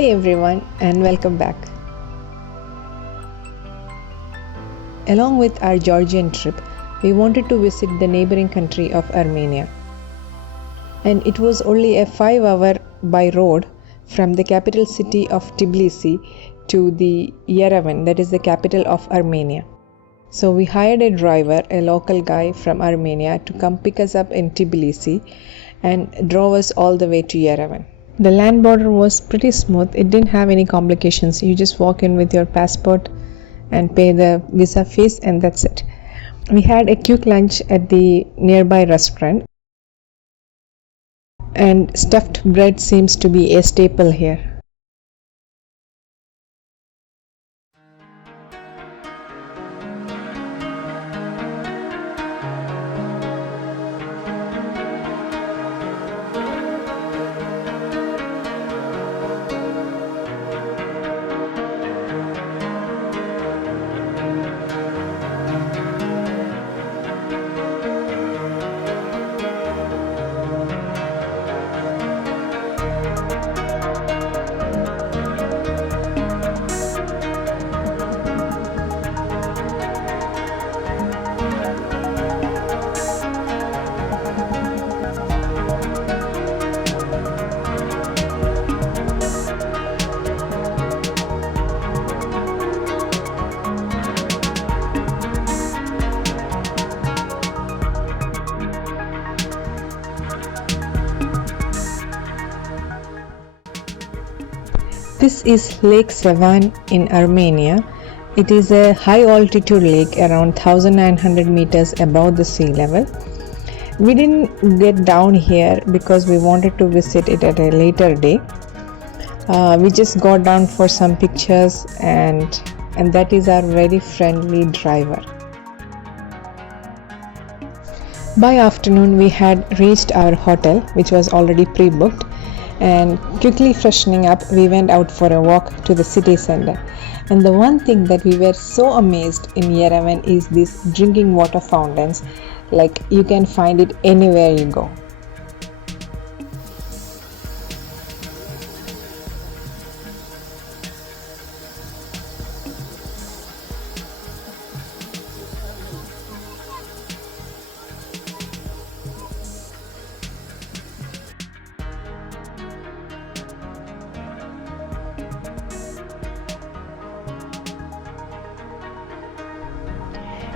Hi everyone and welcome back. Along with our Georgian trip, we wanted to visit the neighboring country of Armenia. And it was only a 5-hour by road from the capital city of Tbilisi to the Yerevan, that is the capital of Armenia. So we hired a driver, a local guy from Armenia, to come pick us up in Tbilisi and drove us all the way to Yerevan. The land border was pretty smooth. It didn't have any complications. You just walk in with your passport and pay the visa fees and that's it. We had a quick lunch at the nearby restaurant, and stuffed bread seems to be a staple here. This is Lake Yerevan in Armenia. It is a high altitude lake around 1900 meters above the sea level. We didn't get down here because we wanted to visit it at a later day. We just got down for some pictures and that is our very friendly driver. By afternoon we had reached our hotel, which was already pre-booked, and quickly freshening up we went out for a walk to the city center. And the one thing that we were so amazed in Yerevan is these drinking water fountains. Like, you can find it anywhere you go.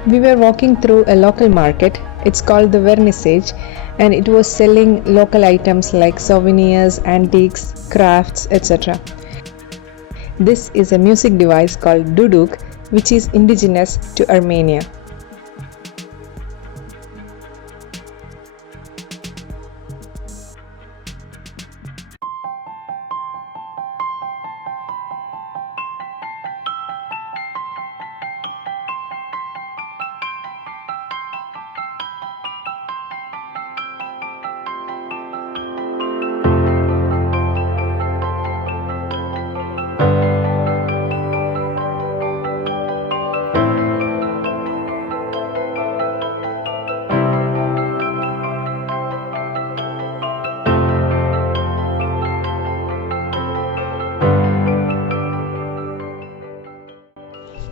We were walking through a local market. It's called the Vernissage, and it was selling local items like souvenirs, antiques, crafts, etc. This is a music device called duduk, which is indigenous to Armenia.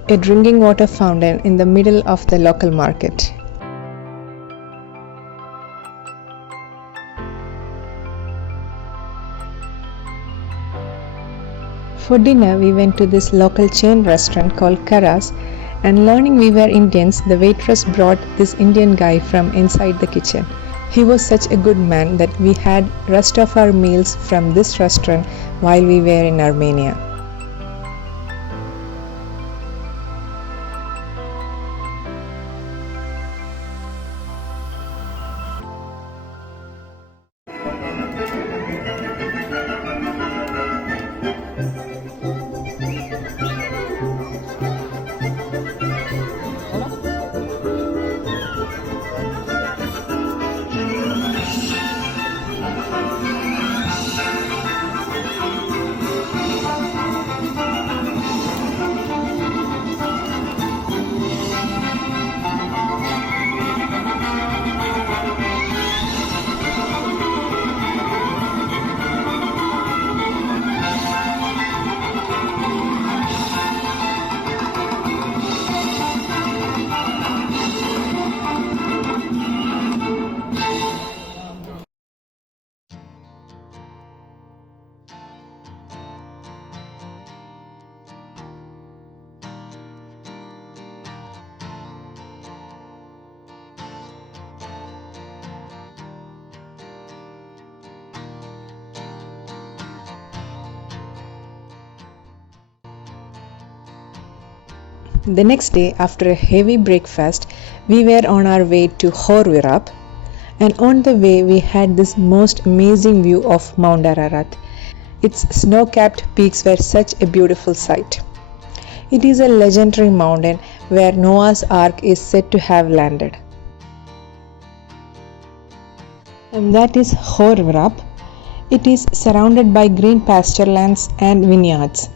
A drinking water fountain in the middle of the local market. For dinner, we went to this local chain restaurant called Karas, and learning we were Indians, the waitress brought this Indian guy from inside the kitchen. He was such a good man that we had rest of our meals from this restaurant while we were in Armenia. The next day, after a heavy breakfast, we were on our way to Khor Virap, and on the way we had this most amazing view of Mount Ararat. Its snow-capped peaks were such a beautiful sight. It is a legendary mountain where Noah's Ark is said to have landed. And that is Khor Virap. It is surrounded by green pasture lands and vineyards.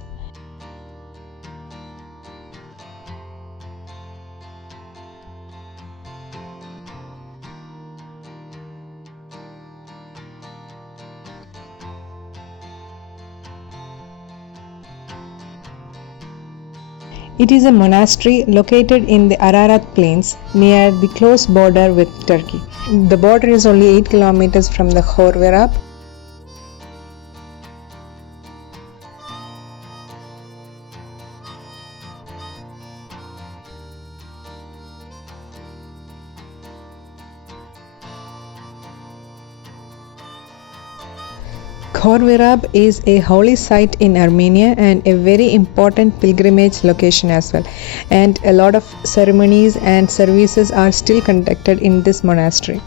It is a monastery located in the Ararat Plains near the close border with Turkey. The border is only 8 kilometers from the Khor Virap. Khor Virap is a holy site in Armenia and a very important pilgrimage location as well. And a lot of ceremonies and services are still conducted in this monastery.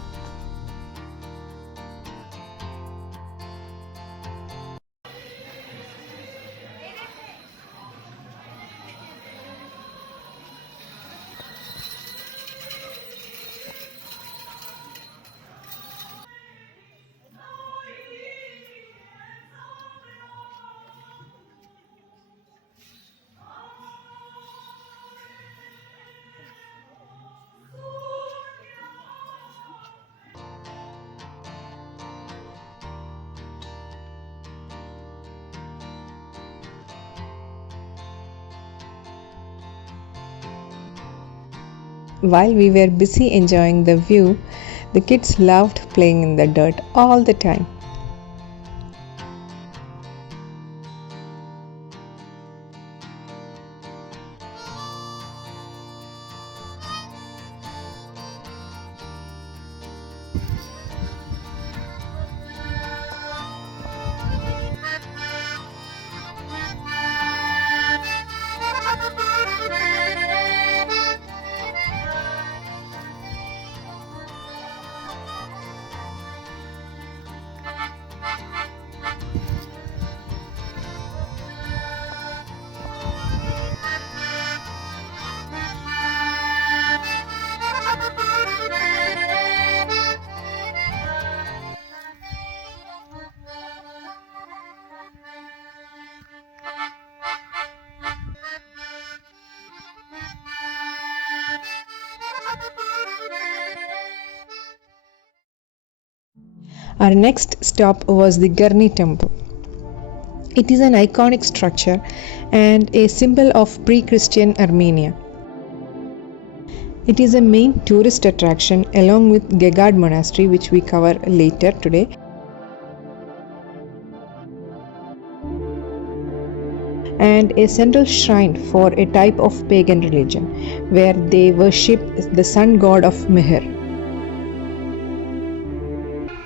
While we were busy enjoying the view, the kids loved playing in the dirt all the time. Our next stop was the Garni temple. It is an iconic structure and a symbol of pre-Christian Armenia. It is a main tourist attraction along with Geghard monastery, which we cover later today. And a central shrine for a type of pagan religion where they worship the sun god of Meher.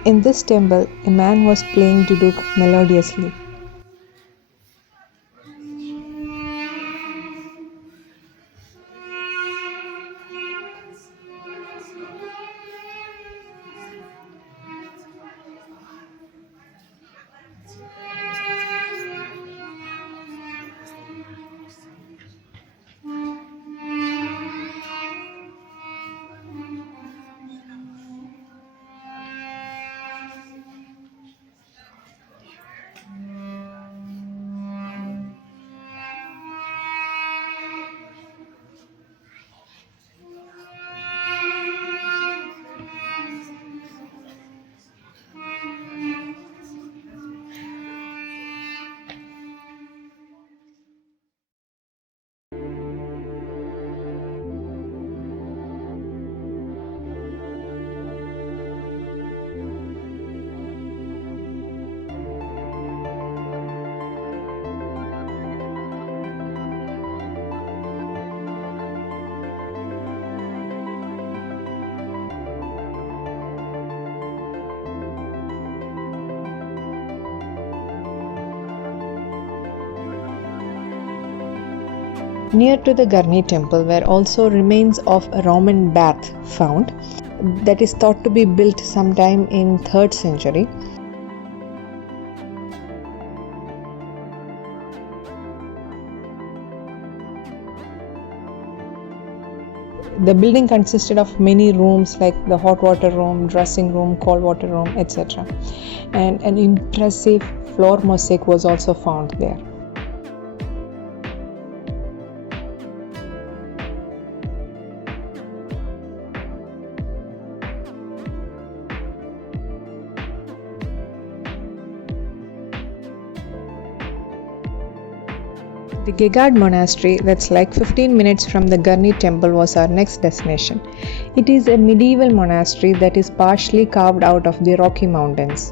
In this temple, a man was playing duduk melodiously. Near to the Garni temple were also remains of a Roman bath found that is thought to be built sometime in 3rd century. The building consisted of many rooms like the hot water room, dressing room, cold water room, etc. And an impressive floor mosaic was also found there. The Geghard monastery, that's like 15 minutes from the Garni temple, was our next destination. It is a medieval monastery that is partially carved out of the Rocky Mountains.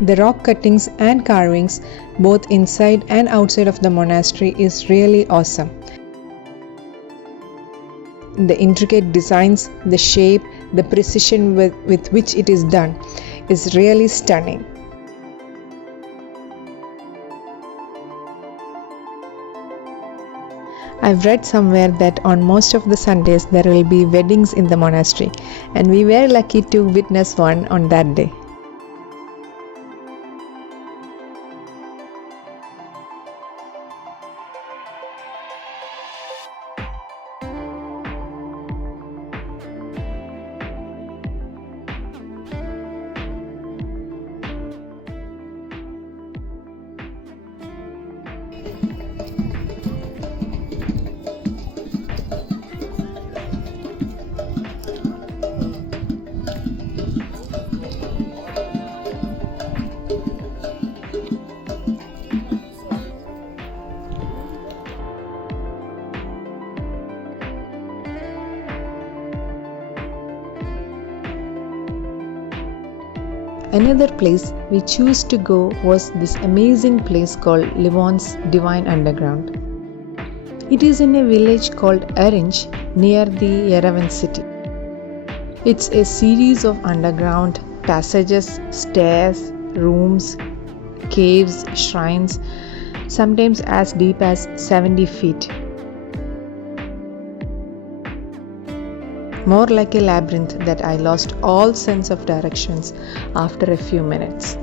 The rock cuttings and carvings, both inside and outside of the monastery, is really awesome. The intricate designs, the shape, the precision with which it is done is really stunning. I've read somewhere that on most of the Sundays there will be weddings in the monastery, and we were lucky to witness one on that day. Another place we chose to go was this amazing place called Levon's Divine Underground. It is in a village called Orange near the Yerevan city. It's a series of underground passages, stairs, rooms, caves, shrines, sometimes as deep as 70 feet. More like a labyrinth that I lost all sense of directions after a few minutes.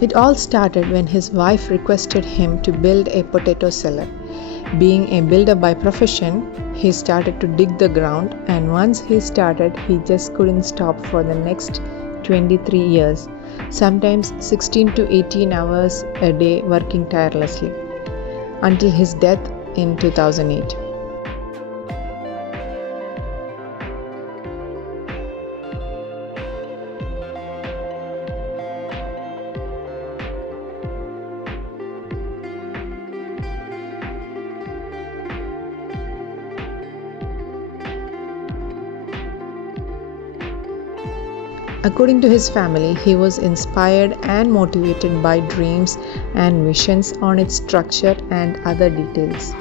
It all started when his wife requested him to build a potato cellar. Being a builder by profession, he started to dig the ground, and once he started, he just couldn't stop for the next 23 years, sometimes 16 to 18 hours a day working tirelessly, until his death in 2008. According to his family, he was inspired and motivated by dreams and visions on its structure and other details.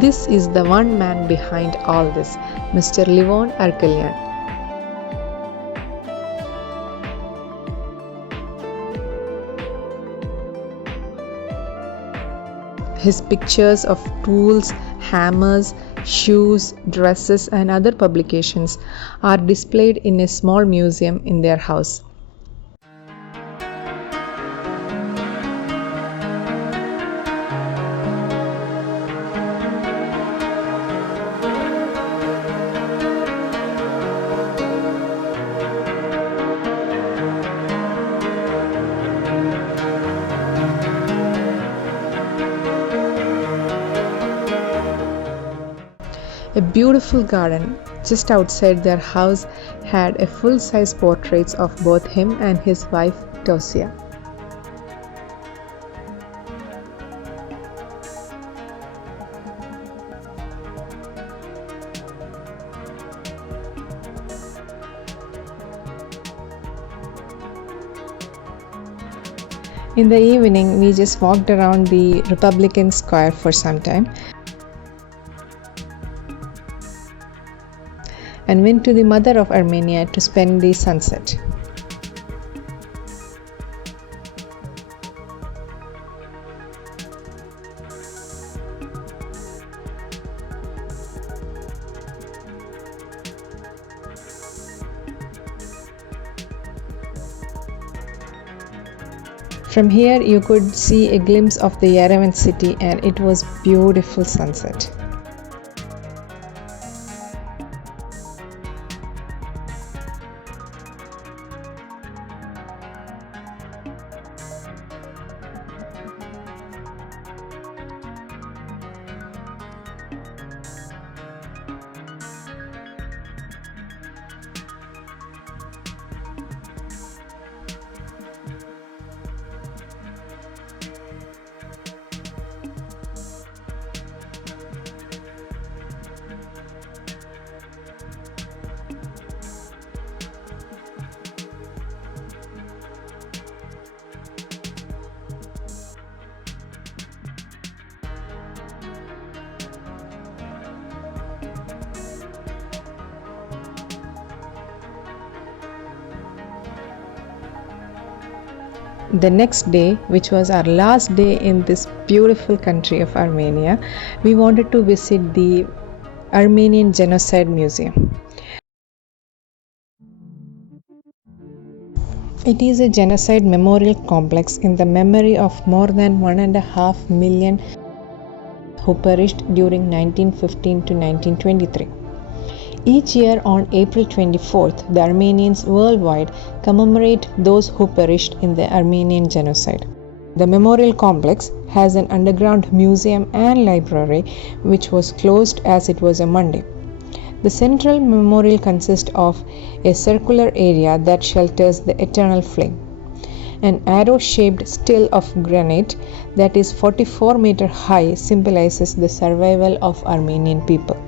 This is the one man behind all this, Mr. Levon Arkelyan. His pictures of tools, hammers, shoes, dresses, and other publications are displayed in a small museum in their house. A beautiful garden just outside their house had a full-size portraits of both him and his wife Tosia. In the evening, we just walked around the Republican Square for some time and went to the mother of Armenia to spend the sunset. From here you could see a glimpse of the Yerevan city, and it was beautiful sunset. The next day, which was our last day in this beautiful country of Armenia, we wanted to visit the Armenian Genocide Museum. It is a genocide memorial complex in the memory of more than 1.5 million who perished during 1915 to 1923. Each year on April 24th, the Armenians worldwide commemorate those who perished in the Armenian genocide. The memorial complex has an underground museum and library which was closed as it was a Monday. The central memorial consists of a circular area that shelters the eternal flame. An arrow-shaped still of granite that is 44 meters high symbolizes the survival of Armenian people.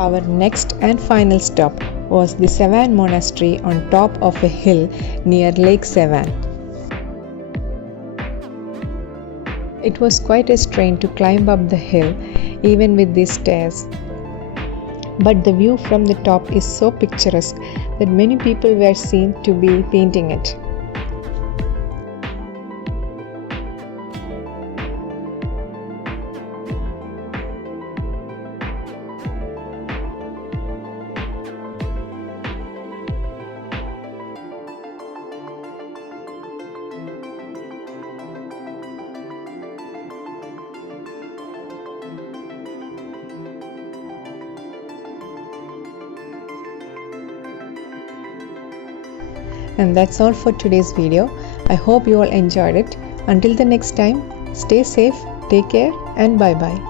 Our next and final stop was the Sevan Monastery on top of a hill near Lake Sevan. It was quite a strain to climb up the hill, even with these stairs. But the view from the top is so picturesque that many people were seen to be painting it. And that's all for today's video. I hope you all enjoyed it. Until the next time, stay safe, take care, and bye bye.